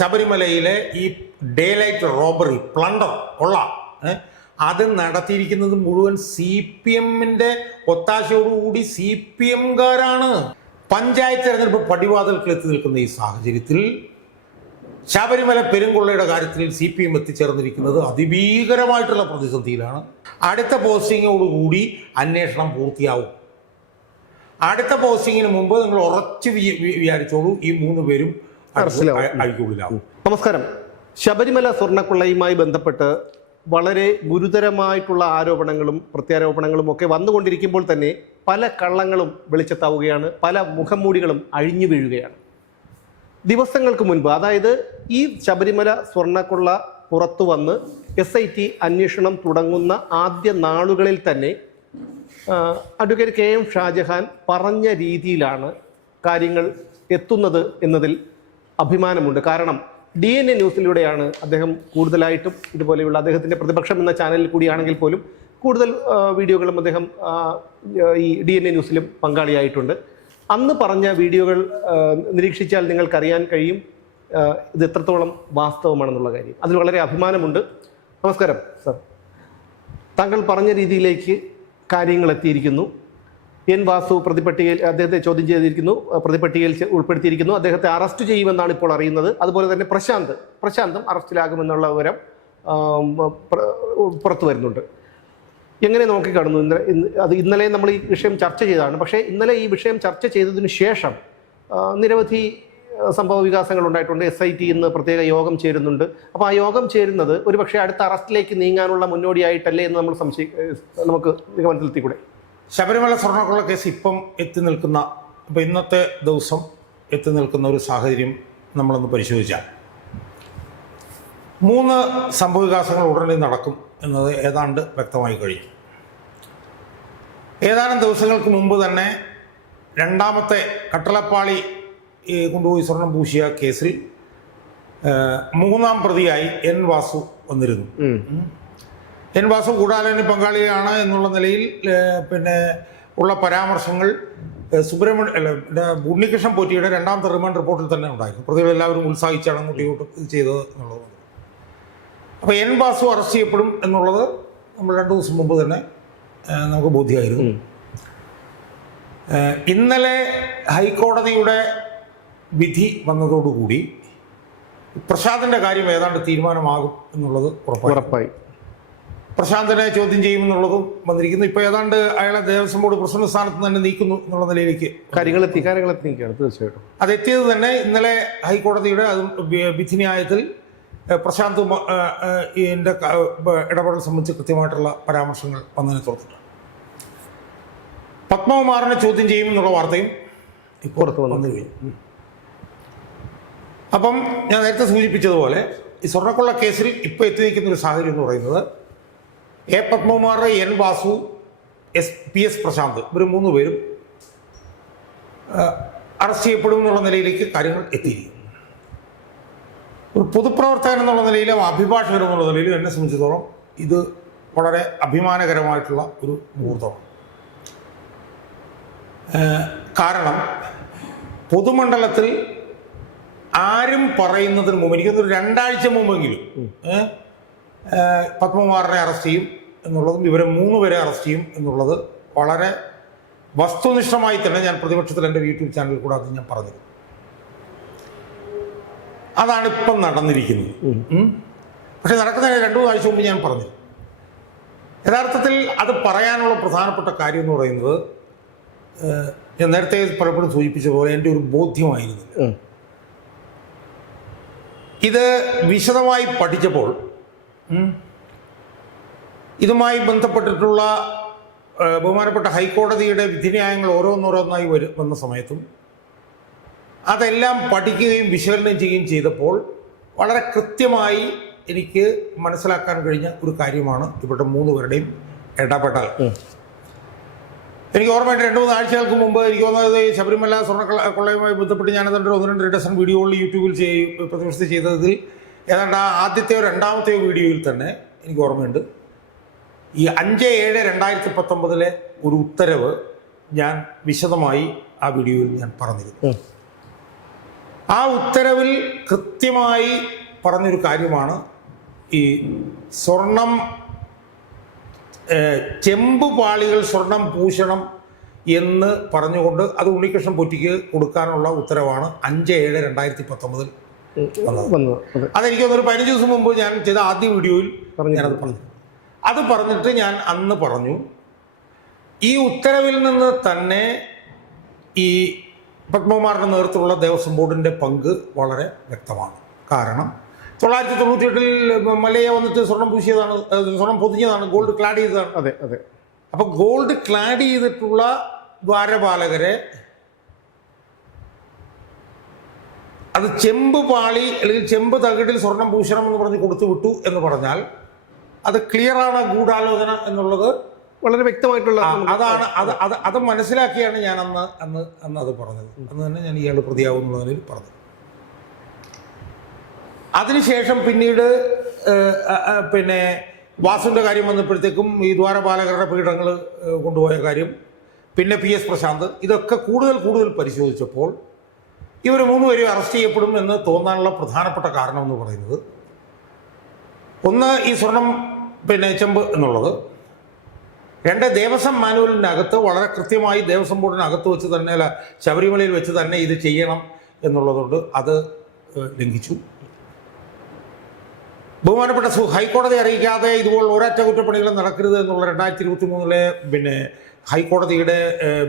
ശബരിമലയിലെ ഈ day light robbery plunder കൊള്ള. അത് നടത്തിയിരിക്കുന്നത് മുഴുവൻ സി പി എമ്മിന്റെ ഒത്താശയോടുകൂടി സി പി എംകാരാണ് പഞ്ചായത്ത് തെരഞ്ഞെടുപ്പ് പടിവാതിൽക്ക് എത്തി നിൽക്കുന്ന ഈ സാഹചര്യത്തിൽ ശബരിമല പെരുങ്കൊള്ളയുടെ കാര്യത്തിൽ സി പി എം എത്തിച്ചേർന്നിരിക്കുന്നത് അതിഭീകരമായിട്ടുള്ള പ്രതിസന്ധിയിലാണ്. അടുത്ത പോസ്റ്റിങ്ങോടുകൂടി അന്വേഷണം പൂർത്തിയാവും. അടുത്ത പോസ്റ്റിങ്ങിന് മുമ്പ് നിങ്ങൾ ഉറച്ച് വിചാരിച്ചോളൂ ഈ മൂന്ന് പേരും അഴിക്കുള്ളിലാവും നമസ്കാരം. ശബരിമല സ്വർണക്കൊള്ളയുമായി ബന്ധപ്പെട്ട് വളരെ ഗുരുതരമായിട്ടുള്ള ആരോപണങ്ങളും പ്രത്യാരോപണങ്ങളും ഒക്കെ വന്നുകൊണ്ടിരിക്കുമ്പോൾ തന്നെ പല കള്ളങ്ങളും വെളിച്ചത്താവുകയാണ്. പല മുഖംമൂടികളും അഴിഞ്ഞു വീഴുകയാണ്. ദിവസങ്ങൾക്ക് മുൻപ് അതായത് ഈ ശബരിമല സ്വർണക്കൊള്ള പുറത്തു വന്ന് എസ് ഐ ടി അന്വേഷണം തുടങ്ങുന്ന ആദ്യ നാളുകളിൽ തന്നെ അഡ്വക്കേറ്റ് കെ എം ഷാജഹാൻ പറഞ്ഞ രീതിയിലാണ് കാര്യങ്ങൾ എത്തുന്നത് എന്നതിൽ അഭിമാനമുണ്ട്. കാരണം ഡി എൻ എ ന്യൂസിലൂടെയാണ് അദ്ദേഹം കൂടുതലായിട്ടും ഇതുപോലെയുള്ള അദ്ദേഹത്തിന്റെ പ്രതിപക്ഷം എന്ന ചാനലിൽ കൂടിയാണെങ്കിൽ പോലും കൂടുതൽ വീഡിയോകളും അദ്ദേഹം ഈ ഡി എൻ എ ന്യൂസിലും പങ്കാളിയായിട്ടുണ്ട്. അന്ന് പറഞ്ഞ വീഡിയോകൾ നിരീക്ഷിച്ചാൽ നിങ്ങൾക്കറിയാൻ കഴിയും ഇത് എത്രത്തോളം വാസ്തവമാണെന്നുള്ള കാര്യം. അതിൽ വളരെ അഭിമാനമുണ്ട്. നമസ്കാരം സർ. താങ്കൾ പറഞ്ഞ രീതിയിലേക്ക് കാര്യങ്ങൾ എത്തിയിരിക്കുന്നു. എൻ വാസു പ്രതിപട്ടികയിൽ അദ്ദേഹത്തെ ചോദ്യം ചെയ്തിരിക്കുന്നു പ്രതിപട്ടികയിൽ ഉൾപ്പെടുത്തിയിരിക്കുന്നു. അദ്ദേഹത്തെ അറസ്റ്റ് ചെയ്യുമെന്നാണ് ഇപ്പോൾ അറിയുന്നത്. അതുപോലെ തന്നെ പ്രശാന്ത് പ്രശാന്തും അറസ്റ്റിലാകുമെന്നുള്ള വിവരം പുറത്തു വരുന്നുണ്ട്. എങ്ങനെ നോക്കിക്കാണുന്നു ഇന്നലെ ഇന്ന് അത് ഇന്നലെ നമ്മൾ ഈ വിഷയം ചർച്ച ചെയ്തതാണ്. പക്ഷേ ഇന്നലെ ഈ വിഷയം ചർച്ച ചെയ്തതിന് ശേഷം നിരവധി സംഭവ വികാസങ്ങൾ ഉണ്ടായിട്ടുണ്ട്. എസ് ഐ ടി ഇന്ന് പ്രത്യേക യോഗം ചേരുന്നുണ്ട്. അപ്പോൾ ആ യോഗം ചേരുന്നത് ഒരു പക്ഷേ അടുത്ത അറസ്റ്റിലേക്ക് നീങ്ങാനുള്ള മുന്നോടിയായിട്ടല്ലേ എന്ന് നമ്മൾ സംശയി നമുക്ക് നിഗമനത്തിലെത്തിക്കൂടെ? ശബരിമല സ്വർണക്കൊള്ള കേസ് ഇപ്പം എത്തി നിൽക്കുന്ന ഇപ്പം ഇന്നത്തെ ദിവസം എത്തി നിൽക്കുന്ന ഒരു സാഹചര്യം നമ്മളൊന്ന് പരിശോധിച്ചാൽ. മൂന്ന് സംഭവവികാസങ്ങൾ ഉടനെ നടക്കും എന്നത് ഏതാണ്ട് വ്യക്തമായി കഴിഞ്ഞു. ഏതാനും ദിവസങ്ങൾക്ക് മുമ്പ് തന്നെ രണ്ടാമത്തെ കട്ടളപ്പാളി കൊണ്ടുപോയി സ്വർണം പൂശിയ കേസിൽ മൂന്നാം പ്രതിയായി എൻ വാസു വന്നിരുന്നു. എൻ വാസു കൂടാലിന് പങ്കാളിയാണ് എന്നുള്ള നിലയിൽ പിന്നെ ഉള്ള പരാമർശങ്ങൾ സുബ്രഹ്മണ്യ അല്ല ഉണ്ണികൃഷ്ണൻ പോറ്റിയുടെ രണ്ടാമത്തെ റിമാൻഡ് റിപ്പോർട്ടിൽ തന്നെ ഉണ്ടായിരുന്നു. പ്രതികളെല്ലാവരും ഉത്സാഹിച്ചാണ് ഇത് ചെയ്തത് എന്നുള്ളത്. അപ്പോൾ എൻ വാസു അറസ്റ്റ് ചെയ്യപ്പെടും എന്നുള്ളത് നമ്മൾ രണ്ട് ദിവസം മുമ്പ് തന്നെ നമുക്ക് ബോധ്യമായിരുന്നു. ഇന്നലെ ഹൈക്കോടതിയുടെ വിധി വന്നതോടുകൂടി പ്രസാദിന്റെ കാര്യം ഏതാണ്ട് തീരുമാനമാകും എന്നുള്ളത് ഉറപ്പായി. പ്രശാന്തനെ ചോദ്യം ചെയ്യുമെന്നുള്ളതും വന്നിരിക്കുന്നു. ഇപ്പൊ ഏതാണ്ട് അയാളെ ദേവസ്വം ബോർഡ് പ്രസിഡന്റ് സ്ഥാനത്ത് തന്നെ നീക്കുന്നു എന്നുള്ള നിലയിലേക്ക് കാര്യങ്ങൾ എത്തിയിരിക്കുകയാണ് തീർച്ചയായിട്ടും. അതെത്തിയത് തന്നെ ഇന്നലെ ഹൈക്കോടതിയുടെ അത് വിധി ന്യായത്തിൽ പ്രശാന്ത് ഇടപെടൽ സംബന്ധിച്ച് കൃത്യമായിട്ടുള്ള പരാമർശങ്ങൾ വന്നതിനെ തുടർന്നിട്ട് പത്മകുമാറിനെ ചോദ്യം ചെയ്യുമെന്നുള്ള വാർത്തയും ഇപ്പോൾ പുറത്ത്. വന്നു. കഴിഞ്ഞു അപ്പം ഞാൻ നേരത്തെ സൂചിപ്പിച്ചതുപോലെ ഈ സ്വർണക്കൊള്ള കേസിൽ ഇപ്പോൾ എത്തി നിൽക്കുന്ന ഒരു സാഹചര്യം എന്ന് പറയുന്നത് A Padmakumar N Vasu S P S Prashanth. ഇവർ മൂന്ന് പേരും അറസ്റ്റ് ചെയ്യപ്പെടും എന്നുള്ള നിലയിലേക്ക് കാര്യങ്ങൾ എത്തിയിരിക്കും ഒരു പൊതുപ്രവർത്തകൻ എന്നുള്ള നിലയിലും അഭിഭാഷകൻ എന്നുള്ള നിലയിലും എന്നെ സംബന്ധിച്ചിടത്തോളം ഇത് വളരെ അഭിമാനകരമായിട്ടുള്ള ഒരു മുഹൂർത്തമാണ്. കാരണം പൊതുമണ്ഡലത്തിൽ ആരും പറയുന്നതിന് മുമ്പ് എനിക്കൊന്നൊരു രണ്ടാഴ്ച മുമ്പെങ്കിലും പത്മകുമാറിനെ അറസ്റ്റ് ചെയ്യും. എന്നുള്ളതും ഇവരെ മൂന്ന് പേരെ അറസ്റ്റ് ചെയ്യും എന്നുള്ളത് വളരെ വസ്തുനിഷ്ഠമായി തന്നെ ഞാൻ പ്രതിപക്ഷത്തിൽ എന്റെ യൂട്യൂബ് ചാനലിൽ കൂടെ അത് ഞാൻ പറഞ്ഞിരുന്നു അതാണ് ഇപ്പം നടന്നിരിക്കുന്നത്. പക്ഷെ നടക്കുന്നതിന് രണ്ടു മൂന്നാഴ്ച മുമ്പ് ഞാൻ പറഞ്ഞു. യഥാർത്ഥത്തിൽ അത് പറയാനുള്ള പ്രധാനപ്പെട്ട കാര്യം എന്ന് പറയുന്നത് ഞാൻ നേരത്തെ പലപ്പോഴും സൂചിപ്പിച്ച പോലെ എന്റെ ഒരു ബോധ്യമായിരുന്നു. ഇത് വിശദമായി പഠിച്ചപ്പോൾ ഇതുമായി ബന്ധപ്പെട്ടിട്ടുള്ള ബഹുമാനപ്പെട്ട ഹൈക്കോടതിയുടെ വിധിന്യായങ്ങൾ ഓരോന്നോരോന്നായി വന്ന സമയത്തും അതെല്ലാം പഠിക്കുകയും വിശകലനം ചെയ്യുകയും ചെയ്തപ്പോൾ വളരെ കൃത്യമായി എനിക്ക് മനസ്സിലാക്കാൻ കഴിഞ്ഞ ഒരു കാര്യമാണ് ഇവിടെ മൂന്ന് പേരുടെയും ഇടപെടൽ എനിക്ക് ഓർമ്മയുണ്ട് രണ്ട് മൂന്ന് ആഴ്ചകൾക്ക് മുമ്പ് എനിക്ക് തോന്നുന്നത് ശബരിമല സ്വർണ കൊള്ളയുമായി ബന്ധപ്പെട്ട് ഞാൻ അതിന്റെ ഒന്ന് രണ്ട് ഡസൺ വീഡിയോകളിൽ യൂട്യൂബിൽ ചെയ്യും പ്രതിപക്ഷത്ത് ചെയ്തതിൽ ഏതാണ്ട് ആ ആദ്യത്തെയോ രണ്ടാമത്തെയോ വീഡിയോയിൽ തന്നെ എനിക്ക് ഓർമ്മയുണ്ട്. ഈ അഞ്ച് ഏഴ് രണ്ടായിരത്തി പത്തൊമ്പതിലെ ഒരു ഉത്തരവ് ഞാൻ വിശദമായി ആ വീഡിയോയിൽ ഞാൻ പറഞ്ഞിരുന്നു. ആ ഉത്തരവിൽ കൃത്യമായി പറഞ്ഞൊരു കാര്യമാണ് ഈ സ്വർണം ചെമ്പ് പാളികൾ സ്വർണം പൂഷണം എന്ന് പറഞ്ഞുകൊണ്ട് അത് ഉണ്ണികൃഷ്ണൻ പൊറ്റിക്ക് കൊടുക്കാനുള്ള ഉത്തരവാണ് അഞ്ച് ഏഴ് രണ്ടായിരത്തി പത്തൊമ്പതിൽ വന്നത്. അതെനിക്ക് തോന്നുന്നു ഒരു പതിനഞ്ച് ദിവസം മുമ്പ് ഞാൻ ചെയ്ത ആദ്യ വീഡിയോയിൽ. ഞാനത് പറഞ്ഞു അത് പറഞ്ഞിട്ട് ഞാൻ അന്ന് പറഞ്ഞു ഈ ഉത്തരവിൽ നിന്ന് തന്നെ ഈ പത്മകുമാറിന്റെ നേതൃത്വത്തിലുള്ള ദേവസ്വം ബോർഡിന്റെ പങ്ക് വളരെ വ്യക്തമാണ്. കാരണം തൊള്ളായിരത്തി തൊണ്ണൂറ്റി എട്ടിൽ മലയ വന്നിട്ട് സ്വർണം പൂശിയതാണ് സ്വർണം പൊതിഞ്ഞതാണ് ഗോൾഡ് ക്ലാഡ് ചെയ്തതാണ്. അതെ അതെ. അപ്പൊ ഗോൾഡ് ക്ലാഡ് ചെയ്തിട്ടുള്ള ദ്വാരപാലകരെ അത് ചെമ്പ് പാളി അല്ലെങ്കിൽ ചെമ്പ് തകിടിൽ സ്വർണം പൂശണം എന്ന് പറഞ്ഞ് കൊടുത്തു വിട്ടു എന്ന് പറഞ്ഞാൽ അത് ക്ലിയറാണ് ഗൂഢാലോചന എന്നുള്ളത്? വളരെ വ്യക്തമായിട്ടുള്ള അതാണ് അത് അത് അത് മനസ്സിലാക്കിയാണ് ഞാൻ അന്ന് അന്ന് അന്ന് അത് പറഞ്ഞത്. അന്ന് തന്നെ ഞാൻ ഇയാൾ പ്രതിയാവും പറഞ്ഞു പറഞ്ഞത്. അതിനുശേഷം പിന്നീട് പിന്നെ വാസുവിന്റെ കാര്യം വന്നപ്പോഴത്തേക്കും ഈ ദ്വാരപാലകരുടെ പീഠങ്ങൾ കൊണ്ടുപോയ കാര്യം പിന്നെ പി എസ് പ്രശാന്ത് ഇതൊക്കെ കൂടുതൽ കൂടുതൽ പരിശോധിച്ചപ്പോൾ ഇവർ മൂന്നുപേരും അറസ്റ്റ് ചെയ്യപ്പെടും എന്ന് തോന്നാനുള്ള പ്രധാനപ്പെട്ട കാരണം എന്ന് പറയുന്നത് ഒന്ന് ഈ സ്വർണം പിന്നെ ചെമ്പ് എന്നുള്ളത്. രണ്ട് ദേവസ്വം മാനുവലിന്റെ അകത്ത് വളരെ കൃത്യമായി ദേവസ്വം ബോർഡിനകത്ത് വെച്ച് തന്നെ അല്ല ശബരിമലയിൽ വെച്ച് തന്നെ ഇത് ചെയ്യണം എന്നുള്ളതുകൊണ്ട് അത് ലംഘിച്ചു. ബഹുമാനപ്പെട്ട സു ഹൈക്കോടതി അറിയിക്കാതെ ഇതുപോലുള്ള ഒരൊറ്റ കുറ്റപ്പണികളും നടക്കരുത് എന്നുള്ള രണ്ടായിരത്തി ഇരുപത്തി മൂന്നിലെ പിന്നെ ഹൈക്കോടതിയുടെ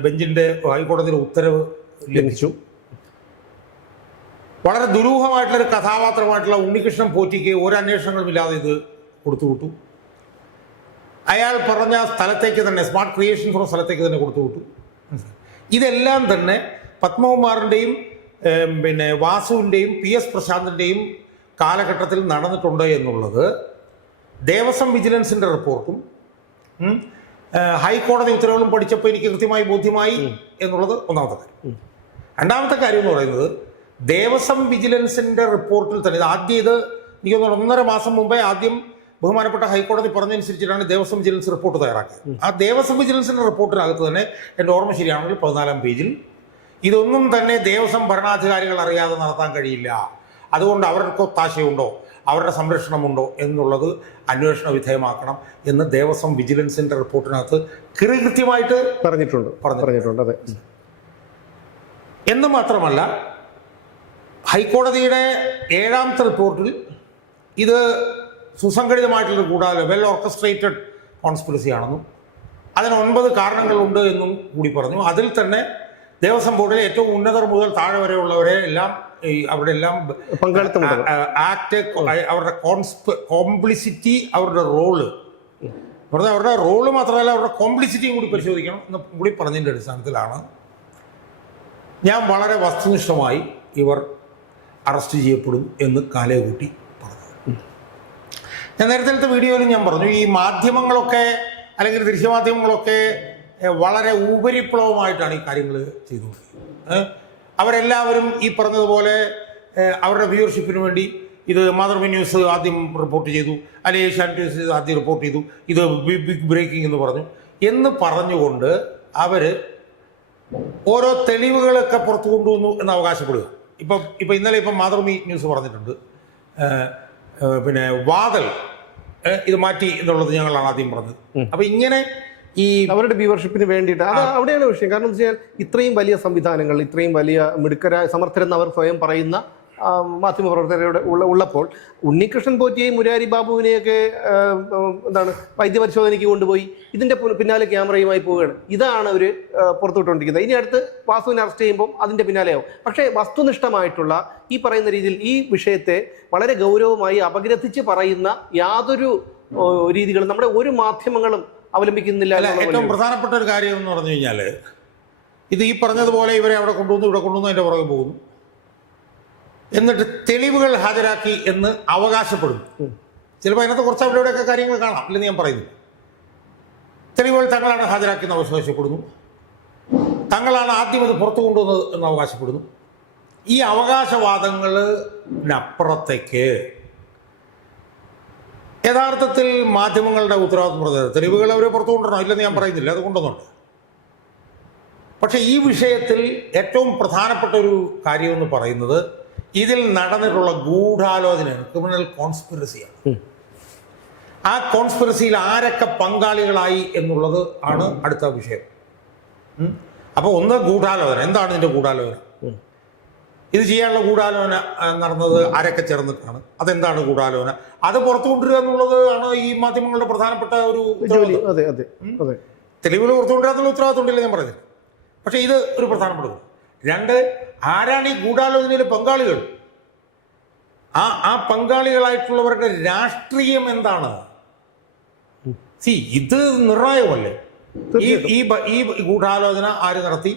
ബെഞ്ചിന്റെ ഹൈക്കോടതിയുടെ ഉത്തരവ് ലംഘിച്ചു. വളരെ ദുരൂഹമായിട്ടുള്ളൊരു കഥാപാത്രമായിട്ടുള്ള ഉണ്ണികൃഷ്ണൻ പോറ്റിക്ക് ഒരു അന്വേഷണങ്ങളുമില്ലാതെ ഇത് കൊടുത്തുവിട്ടു അയാൾ പറഞ്ഞ സ്ഥലത്തേക്ക് തന്നെ സ്മാർട്ട് ക്രിയേഷൻ ഫ്രോ സ്ഥലത്തേക്ക് തന്നെ കൊടുത്തുവിട്ടു ഇതെല്ലാം തന്നെ പത്മകുമാറിന്റെയും പിന്നെ വാസുവിന്റെയും പി എസ് പ്രശാന്തിന്റെയും കാലഘട്ടത്തിൽ നടന്നിട്ടുണ്ട് എന്നുള്ളത് ദേവസ്വം വിജിലൻസിന്റെ റിപ്പോർട്ടും ഹൈക്കോടതി ഉത്തരവുകളും പഠിച്ചപ്പോൾ എനിക്ക് കൃത്യമായി ബോധ്യമായി എന്നുള്ളത് ഒന്നാമത്തെ കാര്യം. രണ്ടാമത്തെ കാര്യം എന്ന് പറയുന്നത് ദേവസ്വം വിജിലൻസിന്റെ റിപ്പോർട്ടിൽ തന്നെ ഇത് ആദ്യം ഇത് എനിക്ക് തോന്നുന്നു ഒന്നര മാസം മുമ്പേ ആദ്യം ബഹുമാനപ്പെട്ട ഹൈക്കോടതി പറഞ്ഞനുസരിച്ചിട്ടാണ് ദേവസ്വം വിജിലൻസ് റിപ്പോർട്ട് തയ്യാറാക്കിയത്. ആ ദേവസ്വം വിജിലൻസിന്റെ റിപ്പോർട്ടിനകത്ത് തന്നെ എന്റെ ഓർമ്മ ശരിയാണെങ്കിൽ പതിനാലാം പേജിൽ ഇതൊന്നും തന്നെ ദേവസ്വം ഭരണാധികാരികൾ അറിയാതെ നടത്താൻ കഴിയില്ല. അതുകൊണ്ട് അവർക്ക് ഒത്താശയുണ്ടോ? അവരുടെ സംരക്ഷണമുണ്ടോ? എന്നുള്ളത് അന്വേഷണ വിധേയമാക്കണം എന്ന് ദേവസ്വം വിജിലൻസിന്റെ റിപ്പോർട്ടിനകത്ത് കൃത്യമായിട്ട് പറഞ്ഞിട്ടുണ്ട്. പറഞ്ഞു. പറഞ്ഞിട്ടുണ്ട് അതെ. എന്ന് മാത്രമല്ല ഹൈക്കോടതിയുടെ ഏഴാമത്തെ റിപ്പോർട്ടിൽ ഇത് സുസംഘടിതമായിട്ടുള്ള കൂടാതെ വെൽ ഓർക്കസ്ട്രേറ്റഡ് കോൺസ്പിറസി ആണെന്നും അതിന് ഒൻപത് കാരണങ്ങളുണ്ട് എന്നും കൂടി പറഞ്ഞു. അതിൽ തന്നെ ദേവസ്വം ബോർഡിലെ ഏറ്റവും ഉന്നതർ മുതൽ താഴെ വരെയുള്ളവരെ എല്ലാം ഈ അവിടെ എല്ലാം പങ്കാളിത്തമുണ്ട് ആക്ട് അവരുടെ കോൺസ്പ് കോംപ്ലിസിറ്റി അവരുടെ റോൾ പറഞ്ഞാൽ അവരുടെ റോൾ മാത്രമല്ല അവരുടെ കോംപ്ലിസിറ്റിയും കൂടി പരിശോധിക്കണം എന്ന് കൂടി പറഞ്ഞതിന്റെ അടിസ്ഥാനത്തിലാണ് ഞാൻ വളരെ വസ്തുനിഷ്ഠമായി ഇവർ അറസ്റ്റ് ചെയ്യപ്പെടും എന്ന് കാലേകൂട്ടി പറഞ്ഞു. ഞാൻ നേരത്തെ വീഡിയോയിൽ ഞാൻ പറഞ്ഞു ഈ മാധ്യമങ്ങളൊക്കെ അല്ലെങ്കിൽ ദൃശ്യമാധ്യമങ്ങളൊക്കെ വളരെ ഉപരിപ്ലവമായിട്ടാണ് ഈ കാര്യങ്ങൾ ചെയ്തുകൊണ്ടിരിക്കുന്നത്. അവരെല്ലാവരും ഈ പറഞ്ഞതുപോലെ അവരുടെ വ്യൂവർഷിപ്പിന് വേണ്ടി ഇത് മാതൃഭൂമി ന്യൂസ് ആദ്യം റിപ്പോർട്ട് ചെയ്തു അല്ലെങ്കിൽ ഏഷ്യാനെറ്റ് ന്യൂസ് ആദ്യം റിപ്പോർട്ട് ചെയ്തു ഇത് ബിഗ് ബിഗ് ബ്രേക്കിംഗ് എന്ന് പറഞ്ഞു. എന്ന് പറഞ്ഞുകൊണ്ട് അവർ ഓരോ തെളിവുകളൊക്കെ പുറത്തു കൊണ്ടുവന്നു എന്ന് അവകാശപ്പെടുക. ഇപ്പം ഇപ്പം ഇന്നലെ ഇപ്പം മാതൃഭൂമി ന്യൂസ് പറഞ്ഞിട്ടുണ്ട്. പിന്നെ വാതൽ ഇത് മാറ്റി എന്നുള്ളത് ഞങ്ങളാണ് ആദ്യം പറഞ്ഞത്. അപ്പൊ ഇങ്ങനെ ഈ അവരുടെ വ്യൂവർഷിപ്പിന് വേണ്ടിയിട്ട് അത് അവിടെയാണ് വിഷയം. കാരണം എന്താ വെച്ചാൽ ഇത്രയും വലിയ സംവിധാനങ്ങൾ ഇത്രയും വലിയ മിടുക്കരായ സമർത്ഥരെന്ന് അവർ സ്വയം പറയുന്ന മാധ്യമപ്രവർത്തകരുടെ ഉള്ള ഉള്ളപ്പോൾ ഉണ്ണികൃഷ്ണൻ പോറ്റിയെയും മുരാരി ബാബുവിനെയൊക്കെ എന്താണ് വൈദ്യപരിശോധനയ്ക്ക് കൊണ്ടുപോയി. ഇതിന്റെ പിന്നാലെ ക്യാമറയുമായി പോവുകയാണ്. ഇതാണ് അവർ പുറത്തുവിട്ടുകൊണ്ടിരിക്കുന്നത്. ഇനി അടുത്ത് വാസുവിനെ അറസ്റ്റ് ചെയ്യുമ്പോൾ അതിന്റെ പിന്നാലെയാവും. പക്ഷേ വസ്തുനിഷ്ഠമായിട്ടുള്ള ഈ പറയുന്ന രീതിയിൽ ഈ വിഷയത്തെ വളരെ ഗൗരവമായി അപഗ്രഥിച്ച് പറയുന്ന യാതൊരു രീതികളും നമ്മുടെ ഒരു മാധ്യമങ്ങളും അവലംബിക്കുന്നില്ല അല്ല ഏറ്റവും പ്രധാനപ്പെട്ട ഒരു കാര്യം എന്ന് പറഞ്ഞു കഴിഞ്ഞാൽ ഇത് ഈ പറഞ്ഞതുപോലെ ഇവരെ അവിടെ കൊണ്ടുവന്നു ഇവിടെ കൊണ്ടുവന്നു അതിന്റെ പുറകെ പോകുന്നു. എന്നിട്ട് തെളിവുകൾ ഹാജരാക്കി എന്ന് അവകാശപ്പെടുന്നു ചിലപ്പോൾ അതിനകത്ത് കുറച്ച് അവിടെ കാര്യങ്ങൾ കാണാം. ഇല്ലെന്ന് ഞാൻ പറയുന്നു തെളിവുകൾ തങ്ങളാണ് ഹാജരാക്കിയെന്ന് അവകാശപ്പെടുന്നു. തങ്ങളാണ് ആദ്യം ഇത് പുറത്തു കൊണ്ടുവന്നത് എന്ന് അവകാശപ്പെടുന്നു. ഈ അവകാശവാദങ്ങളിനപ്പുറത്തേക്ക് യഥാർത്ഥത്തിൽ മാധ്യമങ്ങളുടെ ഉത്തരവാദിത്വം പറഞ്ഞത് തെളിവുകൾ അവർ പുറത്തു കൊണ്ടുവരണം? ഇല്ലെന്ന് ഞാൻ പറയുന്നില്ല. അത് കൊണ്ടുവന്നുണ്ട്. പക്ഷേ ഈ വിഷയത്തിൽ ഏറ്റവും പ്രധാനപ്പെട്ട ഒരു കാര്യമെന്ന് പറയുന്നത് ഇതിൽ നടന്നിട്ടുള്ള ഗൂഢാലോചനയാണ് ക്രിമിനൽ കോൺസ്പിറസിയാണ് ആ കോൺസ്പിറസിയിൽ ആരൊക്കെ പങ്കാളികളായി എന്നുള്ളത് ആണ് അടുത്ത വിഷയം. അപ്പോൾ അപ്പൊ ഒന്ന് ഗൂഢാലോചന. എന്താണ് ഇതിന്റെ ഗൂഢാലോചന? ഇത് ചെയ്യാനുള്ള ഗൂഢാലോചന നടന്നത് ആരൊക്കെ ചേർന്നിട്ടാണ്? അതെന്താണ് ഗൂഢാലോചന? അത് പുറത്തു കൊണ്ടുവരിക എന്നുള്ളത് ആണ് ഈ മാധ്യമങ്ങളുടെ പ്രധാനപ്പെട്ട ഒരു തെളിവുകൾ പുറത്തു കൊണ്ടുവരാന്നുള്ള ഉത്തരവാദിത്വം ഉണ്ടല്ലോ ഞാൻ പറഞ്ഞത്. പക്ഷേ ഇത് ഒരു പ്രധാനപ്പെട്ട. രണ്ട് ആരാണ് ഈ ഗൂഢാലോചനയിലെ പങ്കാളികൾ? ആ ആ പങ്കാളികളായിട്ടുള്ളവരുടെ രാഷ്ട്രീയം എന്താണ്? സി ഇത് നിർണായകമല്ലേ? ഈ ഈ ഈ ഗൂഢാലോചന ആര് നടത്തി?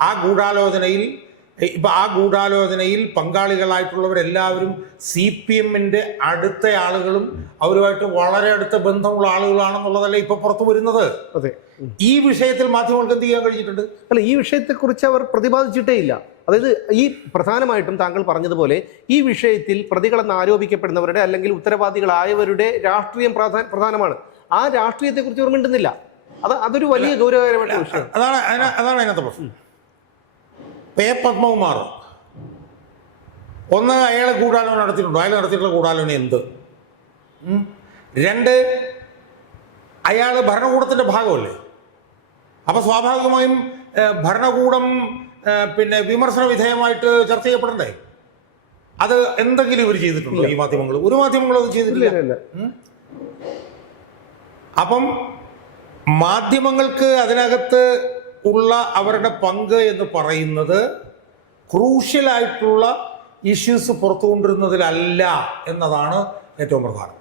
ആ ഗൂഢാലോചനയിൽ ഇപ്പൊ ആ ഗൂഢാലോചനയിൽ പങ്കാളികളായിട്ടുള്ളവരെല്ലാവരും സി പി എമ്മിന്റെ അടുത്ത ആളുകളും അവരുമായിട്ട് വളരെ അടുത്ത ബന്ധമുള്ള ആളുകളാണെന്നുള്ളതല്ലേ ഇപ്പൊ പുറത്തു വരുന്നത്? അതെ. ഈ വിഷയത്തിൽ മാധ്യമങ്ങൾക്ക് എന്ത് ചെയ്യാൻ കഴിഞ്ഞിട്ടുണ്ട്? അല്ല ഈ വിഷയത്തെക്കുറിച്ച് അവർ പ്രതിപാദിച്ചിട്ടേ ഇല്ല. അതായത് ഈ പ്രധാനമായിട്ടും താങ്കൾ പറഞ്ഞതുപോലെ ഈ വിഷയത്തിൽ പ്രതികളെന്ന് ആരോപിക്കപ്പെടുന്നവരുടെ അല്ലെങ്കിൽ ഉത്തരവാദികളായവരുടെ രാഷ്ട്രീയം പ്രധാന പ്രധാനമാണ്. ആ രാഷ്ട്രീയത്തെക്കുറിച്ച് അവർ മിണ്ടുന്നില്ല. അത് അതൊരു വലിയ ഗൗരവകരമായിട്ടുള്ള വിഷയം. അതാണ് അതാണ് അതിനകത്ത് പ്രശ്നം. പേ പത്മകുമാർ ഒന്ന് അയാളെ ഗൂഢാലോചന നടത്തിയിട്ടുണ്ടോ? അയാൾ നടത്തിയിട്ടുള്ള ഗൂഢാലോചന എന്ത്. രണ്ട് അയാൾ ഭരണകൂടത്തിന്റെ ഭാഗമല്ലേ? അപ്പൊ സ്വാഭാവികമായും ഭരണകൂടം പിന്നെ വിമർശന വിധേയമായിട്ട് ചർച്ച ചെയ്യപ്പെടണ്ടേ? അത് എന്തെങ്കിലും ഇവർ ചെയ്തിട്ടുണ്ടോ ഈ മാധ്യമങ്ങൾ ഒരു മാധ്യമങ്ങളും അത് ചെയ്തിട്ടില്ല. അപ്പം മാധ്യമങ്ങൾക്ക് അതിനകത്ത് ഉള്ള അവരുടെ പങ്ക് എന്ന് പറയുന്നത് ക്രൂഷ്യലായിട്ടുള്ള ഇഷ്യൂസ് പുറത്തു കൊണ്ടിരുന്നതിലല്ല എന്നതാണ് ഏറ്റവും പ്രധാനം.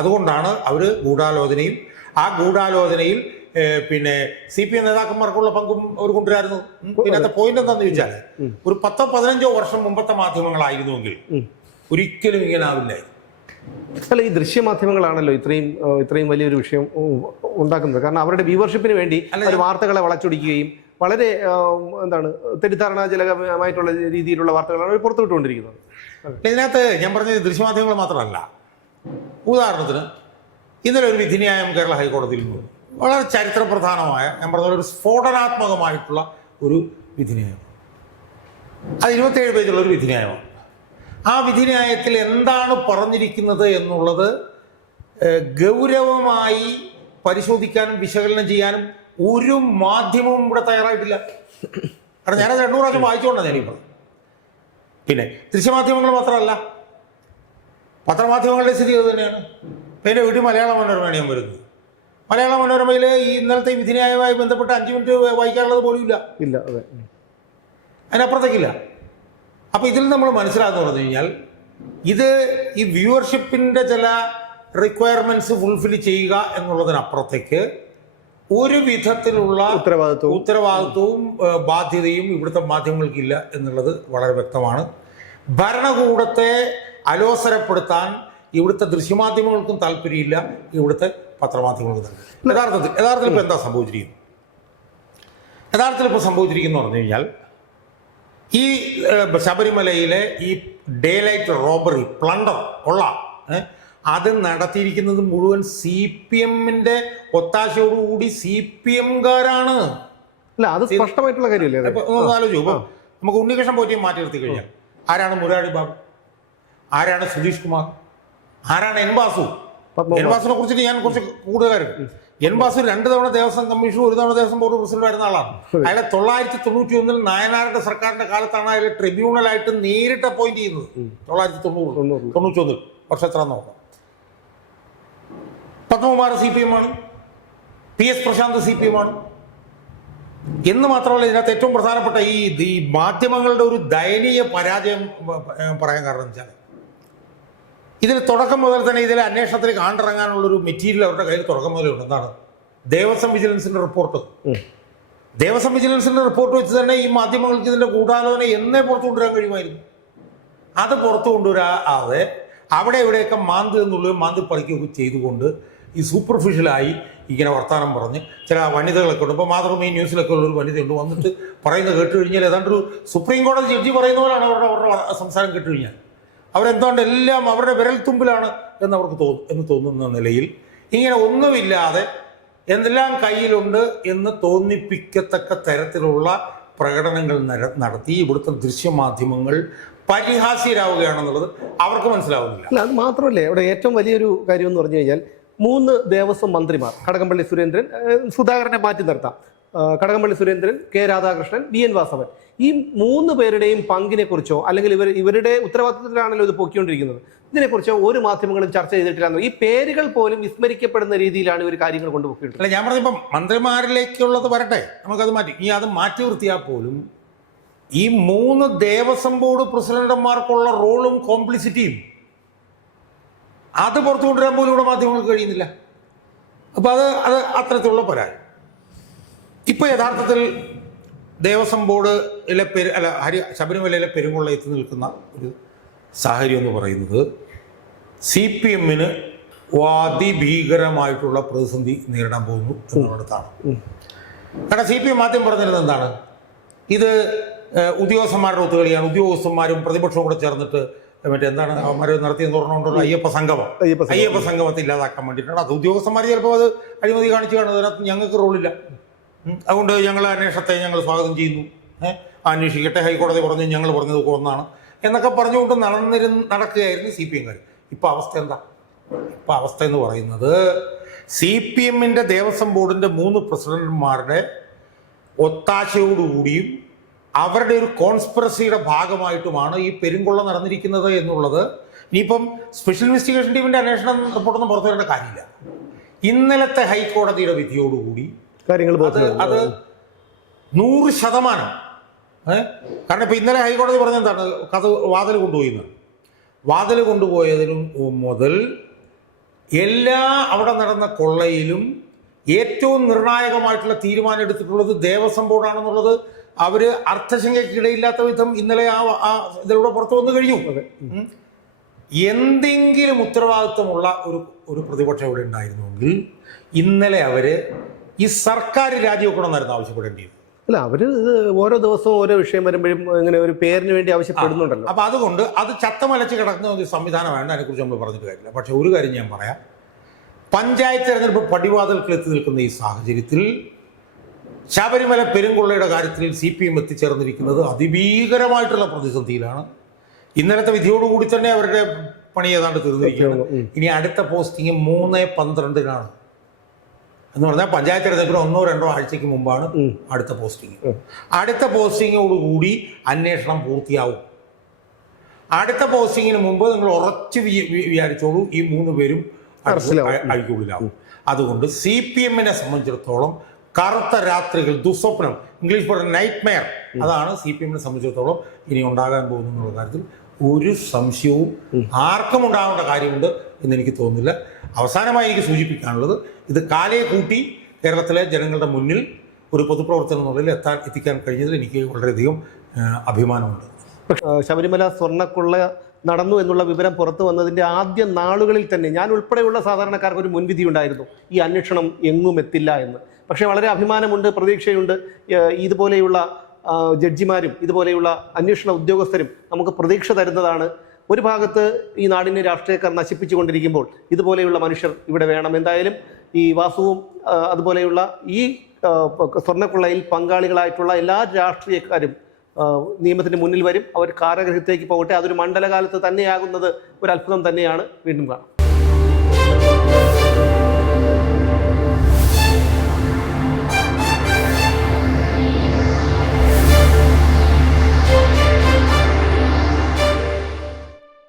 അതുകൊണ്ടാണ് അവർ ഗൂഢാലോചനയും ആ ഗൂഢാലോചനയിൽ പിന്നെ സി പി എം നേതാക്കന്മാർക്കുള്ള പങ്കും അവർ കൊണ്ടുവരായിരുന്നു. അതിന്റെ പോയിന്റ് എന്താണെന്ന് ചോദിച്ചാൽ ഒരു പത്തോ പതിനഞ്ചോ വർഷം മുമ്പത്തെ മാധ്യമങ്ങളായിരുന്നുവെങ്കിൽ ഒരിക്കലും ഇങ്ങനെ ആവില്ലായിരുന്നു. അല്ല ഈ ദൃശ്യമാധ്യമങ്ങളാണല്ലോ ഇത്രയും ഇത്രയും വലിയൊരു വിഷയം ഉണ്ടാക്കുന്നത്. കാരണം അവരുടെ വ്യൂവർഷിപ്പിന് വേണ്ടി വാർത്തകളെ വളച്ചൊടിക്കുകയും വളരെ എന്താണ് തെറ്റിദ്ധാരണാജനകമായിട്ടുള്ള രീതിയിലുള്ള വാർത്തകളാണ് അവർ പുറത്തുവിട്ടുകൊണ്ടിരിക്കുന്നത്. ഇതിനകത്ത് ഞാൻ പറഞ്ഞത് ദൃശ്യമാധ്യമങ്ങൾ മാത്രമല്ല. ഉദാഹരണത്തിന് ഇന്നലെ ഒരു വിധിന്യായം കേരള ഹൈക്കോടതിയിൽ നിന്ന്. വളരെ ചരിത്രപ്രധാനമായ ഞാൻ പറഞ്ഞ ഒരു സ്ഫോടനാത്മകമായിട്ടുള്ള ഒരു വിധിന്യായം. അത് ഇരുപത്തേഴ് പേജുള്ള ഒരു വിധിന്യായമാണ്. ആ വിധിന്യായത്തിൽ എന്താണ് പറഞ്ഞിരിക്കുന്നത് എന്നുള്ളത് ഗൗരവമായി പരിശോധിക്കാനും വിശകലനം ചെയ്യാനും ഒരു മാധ്യമവും ഇവിടെ തയ്യാറായിട്ടില്ല. കാരണം ഞാനത് രണ്ടു പ്രാവശ്യം വായിച്ചുകൊണ്ടാണ് ഞാനിപ്പോൾ പിന്നെ ദൃശ്യമാധ്യമങ്ങൾ മാത്രമല്ല പത്രമാധ്യമങ്ങളുടെ സ്ഥിതി അത് തന്നെയാണ്. പിന്നെ എന്റെ വീട്ടിൽ മലയാള മനോരമയാണ് ഞാൻ വരുന്നത്. മലയാള മനോരമയിൽ ഈ ഇന്നലത്തെ വിധിന്യായവുമായി ബന്ധപ്പെട്ട് അഞ്ച് മിനിറ്റ് വായിക്കാനുള്ളത് പോലും ഇല്ല. ഇല്ല അതെ. അതിനപ്പുറത്തേക്കില്ല. അപ്പോൾ ഇതിൽ നമ്മൾ മനസ്സിലാക്കുന്നു പറഞ്ഞു കഴിഞ്ഞാൽ ഇത് ഈ വ്യൂവർഷിപ്പിന്റെ ചില റിക്വയർമെന്റ്സ് ഫുൾഫിൽ ചെയ്യുക എന്നുള്ളതിനപ്പുറത്തേക്ക് ഒരു വിധത്തിലുള്ള ഉത്തരവാദിത്വവും ഉത്തരവാദിത്വവും ബാധ്യതയും ഇവിടുത്തെ മാധ്യമങ്ങൾക്കില്ല എന്നുള്ളത് വളരെ വ്യക്തമാണ്. ഭരണകൂടത്തെ അലോസരപ്പെടുത്താൻ ഇവിടുത്തെ ദൃശ്യമാധ്യമങ്ങൾക്കും താല്പര്യമില്ല ഇവിടുത്തെ പത്രമാധ്യമങ്ങൾക്കും യഥാർത്ഥത്തിൽ യഥാർത്ഥത്തിൽ ഇപ്പോൾ എന്താ സംഭവിച്ചിരിക്കുന്നത്? യഥാർത്ഥത്തിൽ ഇപ്പോൾ സംഭവിച്ചിരിക്കുന്നു പറഞ്ഞു കഴിഞ്ഞാൽ ഈ ശബരിമലയിലെ ഈ ഡേ ലൈറ്റ് റോബറി പ്ലണ്ടർ ഉള്ള അത് നടത്തിയിരിക്കുന്നത് മുഴുവൻ സി പി എമ്മിന്റെ ഒത്താശയോടുകൂടി സി പി എംകാരാണ്. അല്ല അത് സ്പഷ്ടമായിട്ടുള്ള കാര്യമല്ലേ ആലോചിച്ചു നമുക്ക് ഉണ്ണികൃഷ്ണൻ പോറ്റിയെ മാറ്റി നിർത്തി കഴിഞ്ഞാൽ ആരാണ് മുരാരി ബാബു? ആരാണ് സുധീഷ് കുമാർ? ആരാണ് എൻ ബാസു. എൻ ബാസുനെ കുറിച്ചിട്ട് ഞാൻ കുറച്ച് കൂടുതൽ എൻ ബാസു രണ്ട് തവണ ദേവസ്വം കമ്മീഷൻ ഒരു തവണ ദേവസ്വം ബോർഡ് പ്രസിഡന്റ് ആയിരുന്ന ആളാണ്. അയാളെ തൊള്ളായിരത്തി തൊണ്ണൂറ്റി ഒന്നിൽ നായനാരുടെ സർക്കാരിന്റെ കാലത്താണ് അയാൾ ട്രിബ്യൂണലായിട്ട് നേരിട്ട് അപ്പോയിന്റ് ചെയ്യുന്നത്. തൊള്ളായിരത്തി തൊണ്ണൂറ്. തൊണ്ണൂറ്റി ഒന്നിൽ വർഷത്ര നോക്കാം. പത്മകുമാർ സി പി എം ആണ് P S Prashanth C P M ആണ് എന്ന് മാത്രമല്ല ഇതിനകത്ത് ഏറ്റവും പ്രധാനപ്പെട്ട ഈ ഈ മാധ്യമങ്ങളുടെ ഒരു ദയനീയ പരാജയം പറയാൻ കാരണം വെച്ചാൽ ഇതിന് തുടക്കം മുതൽ തന്നെ ഇതിലെ അന്വേഷണത്തിൽ ആണ്ടിറങ്ങാനുള്ള ഒരു മെറ്റീരിയൽ അവരുടെ കയ്യിൽ തുടക്കം മുതലുണ്ട് എന്താണ്? ദേവസ്വം വിജിലൻസിന്റെ റിപ്പോർട്ട്. ദേവസ്വം വിജിലൻസിന്റെ റിപ്പോർട്ട് വെച്ച് തന്നെ ഈ മാധ്യമങ്ങൾക്ക് ഇതിന്റെ ഗൂഢാലോചന എന്നേ പുറത്തു കൊണ്ടുവരാൻ കഴിയുമായിരുന്നു. അത് പുറത്തു കൊണ്ടുവരാതെ അവിടെ എവിടെയൊക്കെ മാന്ത് എന്നുള്ളത് മാന്തി പറിക്കുകയൊക്കെ ചെയ്തുകൊണ്ട് ഈ സൂപ്പർഫിഷ്യലായി ഇങ്ങനെ വർത്തമാനം പറഞ്ഞ് ചില വനിതകളൊക്കെ ഉണ്ട്. ഇപ്പോൾ മാതൃഭൂമി ന്യൂസിലൊക്കെ ഉള്ള ഒരു വനിതയുണ്ട്. വന്നിട്ട് പറയുന്നത് കേട്ട് കഴിഞ്ഞാൽ ഏതാണ്ട് ഒരു സുപ്രീം കോടതി ജഡ്ജി പറയുന്ന പോലെയാണ് അവരുടെ അവരുടെ സംസാരം കേട്ട് കഴിഞ്ഞാൽ. അവരെന്താണ്ട് എല്ലാം അവരുടെ വിരൽത്തുമ്പിലാണ് എന്ന് അവർക്ക് തോന്നും എന്ന് തോന്നുന്ന നിലയിൽ ഇങ്ങനെ ഒന്നുമില്ലാതെ എന്തെല്ലാം കയ്യിലുണ്ട് എന്ന് തോന്നിപ്പിക്കത്തക്ക തരത്തിലുള്ള പ്രകടനങ്ങൾ നടത്തി ഇവിടുത്തെ ദൃശ്യമാധ്യമങ്ങൾ പരിഹാസ്യരാവുകയാണെന്നുള്ളത് അവർക്ക് മനസ്സിലാവുന്നില്ല. അല്ല അത് മാത്രമല്ല ഇവിടെ ഏറ്റവും വലിയൊരു കാര്യം എന്ന് പറഞ്ഞു കഴിഞ്ഞാൽ മൂന്ന് ദേവസ്വം മന്ത്രിമാർ കടകംപള്ളി സുരേന്ദ്രൻ സുധാകരനെ മാറ്റി നിർത്താം. Kadakampally Surendran K Radhakrishnan V N Vasavan. ഈ മൂന്ന് പേരുടെയും പങ്കിനെ കുറിച്ചോ അല്ലെങ്കിൽ ഇവർ ഇവരുടെ ഉത്തരവാദിത്തത്തിലാണല്ലോ ഇത് പൊക്കിക്കൊണ്ടിരിക്കുന്നത്. ഇതിനെക്കുറിച്ചോ ഒരു മാധ്യമങ്ങളും ചർച്ച ചെയ്തിട്ടില്ല ഈ പേരുകൾ പോലും വിസ്മരിക്കപ്പെടുന്ന രീതിയിലാണ് ഇവർ കാര്യങ്ങൾ കൊണ്ടുപോക്കിയിട്ടുണ്ട് അല്ല ഞാൻ പറഞ്ഞപ്പം മന്ത്രിമാരിലേക്കുള്ളത് വരട്ടെ. നമുക്കത് മാറ്റി. ഇനി അത് മാറ്റി നിർത്തിയാൽ പോലും ഈ മൂന്ന് ദേവസ്വം ബോർഡ് പ്രസിഡന്റുമാർക്കുള്ള റോളും കോംപ്ലിസിറ്റിയും അത് പുറത്തു കൊണ്ടുവരാൻ പോലും ഇവിടെ മാധ്യമങ്ങൾക്ക് കഴിയുന്നില്ല. അപ്പോൾ അത് അത് അത്തരത്തിലുള്ള പരാതി ഇപ്പോൾ യഥാർത്ഥത്തിൽ ദേവസ്വം ബോർഡിലെ പെരു അല്ല ഹരി ശബരിമലയിലെ പെരുങ്കൊള്ളയത്ത് നിൽക്കുന്ന ഒരു സാഹചര്യം എന്ന് പറയുന്നത് സി പി എമ്മിന് അതിഭീകരമായിട്ടുള്ള പ്രതിസന്ധി നേരിടാൻ പോകുന്നു എന്നുള്ളടത്താണ്. കാരണം സി പി എം ആദ്യം പറഞ്ഞിരുന്നത് എന്താണ്? ഇത് ഉദ്യോഗസ്ഥന്മാരുടെ ഒത്തുകളിയാണ്. ഉദ്യോഗസ്ഥന്മാരും പ്രതിപക്ഷവും കൂടെ ചേർന്നിട്ട് മറ്റേ എന്താണ് അവന്മാർ നടത്തിയെന്ന് പറഞ്ഞുകൊണ്ടുള്ള അയ്യപ്പ സംഗമം. അയ്യപ്പ സംഗമം. അയ്യപ്പ സംഗമത്തെ ഇല്ലാതാക്കാൻ വേണ്ടിയിട്ടാണ് അത് ഉദ്യോഗസ്ഥന്മാർ ചിലപ്പോൾ അത് അഴിമതി കാണിച്ചു കാണുന്നത് അതിനകത്ത് ഞങ്ങൾക്ക് റോളില്ല. അതുകൊണ്ട് ഞങ്ങൾ അന്വേഷണത്തെ ഞങ്ങൾ സ്വാഗതം ചെയ്യുന്നു. അന്വേഷിക്കട്ടെ ഹൈക്കോടതി പറഞ്ഞു ഞങ്ങൾ പറഞ്ഞത് ഒന്നാണ് എന്നൊക്കെ പറഞ്ഞുകൊണ്ട് നടന്നിരുന്ന് നടക്കുകയായിരുന്നു സി പി എംകാർ ഇപ്പം അവസ്ഥ എന്താ? ഇപ്പം അവസ്ഥ എന്ന് പറയുന്നത് സി പി എമ്മിന്റെ ദേവസ്വം ബോർഡിന്റെ മൂന്ന് പ്രസിഡന്റുമാരുടെ ഒത്താശയോടുകൂടിയും അവരുടെ ഒരു കോൺസ്പിറസിയുടെ ഭാഗമായിട്ടുമാണ് ഈ പെരുങ്കൊള്ള നടന്നിരിക്കുന്നത് എന്നുള്ളത്. ഇനിയിപ്പം സ്പെഷ്യൽ ഇൻവെസ്റ്റിഗേഷൻ ടീമിന്റെ അന്വേഷണം റിപ്പോർട്ടൊന്നും പുറത്തു വരേണ്ട കാര്യമില്ല. ഇന്നലത്തെ ഹൈക്കോടതിയുടെ വിധിയോടുകൂടി കാര്യങ്ങൾ അത് നൂറ് ശതമാനം? കാരണം ഇപ്പൊ ഇന്നലെ ഹൈക്കോടതി പറഞ്ഞ എന്താണ്? കഥ വാതിൽ കൊണ്ടുപോയി എന്ന് വാതിൽ കൊണ്ടുപോയതിനും മുതൽ എല്ലാ അവിടെ നടന്ന കൊള്ളയിലും ഏറ്റവും നിർണായകമായിട്ടുള്ള തീരുമാനം എടുത്തിട്ടുള്ളത് ദേവസ്വം ബോർഡാണെന്നുള്ളത് അവർ അർത്ഥശങ്കയ്ക്കിടയില്ലാത്ത വിധം ഇന്നലെ ആ ആ ഇതിലൂടെ പുറത്തു വന്നു കഴിഞ്ഞു. എന്തെങ്കിലും ഉത്തരവാദിത്വമുള്ള ഒരു ഒരു പ്രതിപക്ഷം ഇവിടെ ഉണ്ടായിരുന്നുവെങ്കിൽ ഇന്നലെ അവർ ഈ സർക്കാർ രാജിവെക്കണമെന്നായിരുന്നു ആവശ്യപ്പെടേണ്ടിയത്. അല്ല അവർ ഓരോ ദിവസവും ഓരോ വിഷയം വരുമ്പോഴും ഇങ്ങനെ ഒരു പേരിന് വേണ്ടി ആവശ്യപ്പെടുന്നുണ്ടല്ലോ. അപ്പൊ അതുകൊണ്ട് അത് ചത്തമലച്ച് കിടക്കുന്ന ഒരു സംവിധാനം വേണ്ട അതിനെക്കുറിച്ച് നമ്മൾ പറഞ്ഞിട്ട് കാര്യമില്ല. പക്ഷെ ഒരു കാര്യം ഞാൻ പറയാം. പഞ്ചായത്ത് തെരഞ്ഞെടുപ്പ് പടിവാതിൽക്ക് എത്തി നിൽക്കുന്ന ഈ സാഹചര്യത്തിൽ ശബരിമല പെരുങ്കൊള്ളയുടെ കാര്യത്തിൽ സി പി എം എത്തിച്ചേർന്നിരിക്കുന്നത് അതിഭീകരമായിട്ടുള്ള പ്രതിസന്ധിയിലാണ്. ഇന്നലത്തെ വിധിയോടുകൂടി തന്നെ അവരുടെ പണി ഏതാണ്ട് തീർന്നിരിക്കുകയാണ്. ഇനി അടുത്ത പോസ്റ്റിംഗ് മൂന്ന് പന്ത്രണ്ടിനാണ്. എന്ന് പറഞ്ഞാൽ പഞ്ചായത്ത് തെരഞ്ഞെടുപ്പിന് ഒന്നോ രണ്ടോ ആഴ്ചയ്ക്ക് മുമ്പാണ് അടുത്ത പോസ്റ്റിംഗ്. അടുത്ത പോസ്റ്റിങ്ങോടുകൂടി അന്വേഷണം പൂർത്തിയാവും. അടുത്ത പോസ്റ്റിങ്ങിന് മുമ്പ് നിങ്ങൾ ഉറച്ചു വിചാരിച്ചോളൂ ഈ മൂന്ന് പേരും. അഴിക്കുള്ളിലാവും. അതുകൊണ്ട് സി പി എമ്മിനെ സംബന്ധിച്ചിടത്തോളം കറുത്ത രാത്രികൾ ദുസ്വപ്നം ഇംഗ്ലീഷ് പറഞ്ഞ നൈറ്റ് മെയർ അതാണ് സി പി എമ്മിനെ സംബന്ധിച്ചിടത്തോളം ഇനി ഉണ്ടാകാൻ പോകുന്നു എന്നുള്ള കാര്യത്തിൽ ഒരു സംശയവും ആർക്കും ഉണ്ടാവേണ്ട കാര്യമുണ്ട് എന്ന് എനിക്ക് തോന്നുന്നില്ല. അവസാനമായി എനിക്ക് സൂചിപ്പിക്കാനുള്ളത് ഇത് കാലയെ കൂട്ടി കേരളത്തിലെ ജനങ്ങളുടെ മുന്നിൽ ഒരു പൊതുപ്രവർത്തനം എന്നുള്ളതിൽ എത്താൻ എത്തിക്കാൻ കഴിഞ്ഞതിൽ എനിക്ക് വളരെയധികം അഭിമാനമുണ്ട്. ശബരിമല സ്വർണക്കുള്ള നടന്നു എന്നുള്ള വിവരം പുറത്തു വന്നതിന്റെ ആദ്യ നാളുകളിൽ തന്നെ ഞാൻ ഉൾപ്പെടെയുള്ള സാധാരണക്കാർക്ക് ഒരു മുൻവിധി ഉണ്ടായിരുന്നു. ഈ അന്വേഷണം എങ്ങും എത്തില്ല എന്ന്. പക്ഷേ വളരെ അഭിമാനമുണ്ട് പ്രതീക്ഷയുണ്ട്. ഇതുപോലെയുള്ള ജഡ്ജിമാരും ഇതുപോലെയുള്ള അന്വേഷണ ഉദ്യോഗസ്ഥരും നമുക്ക് പ്രതീക്ഷ തരുന്നതാണ് ഒരു ഭാഗത്ത് ഈ നാടിനെ രാഷ്ട്രീയക്കാർ നശിപ്പിച്ചുകൊണ്ടിരിക്കുമ്പോൾ ഇതുപോലെയുള്ള മനുഷ്യർ ഇവിടെ വേണം. എന്തായാലും ഈ വാസുവും അതുപോലെയുള്ള ഈ സ്വർണക്കുള്ളയിൽ പങ്കാളികളായിട്ടുള്ള എല്ലാ രാഷ്ട്രീയക്കാരും നിയമത്തിന് മുന്നിൽ വരും. അവർ കാരാഗ്രഹത്തേക്ക് പോകട്ടെ. അതൊരു മണ്ഡലകാലത്ത് തന്നെയാകുന്നത് ഒരു അത്ഭുതം തന്നെയാണ് വീണ്ടും കാണാം.